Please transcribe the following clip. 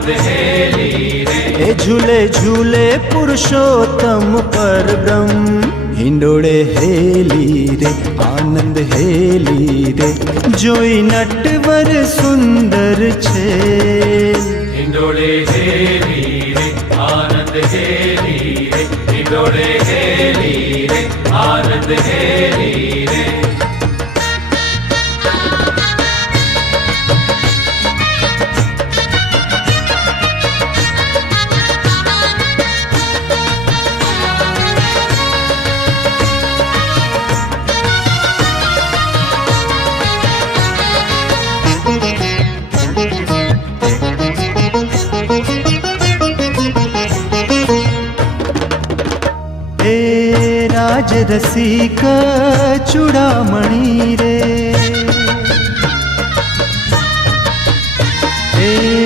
आनंद heli रे। ए झूले झूले पुरुषोत्तम पर ब्रह्म, हिंडोळे हेली रे आनंद हेली रे। जोई नटवर सुंदर छे, हिंडोळे हेली रे आनंद हेली रे। हिंडोळे हेली रे आनंद हेली रे। राज रसिक चूड़ामणि रे,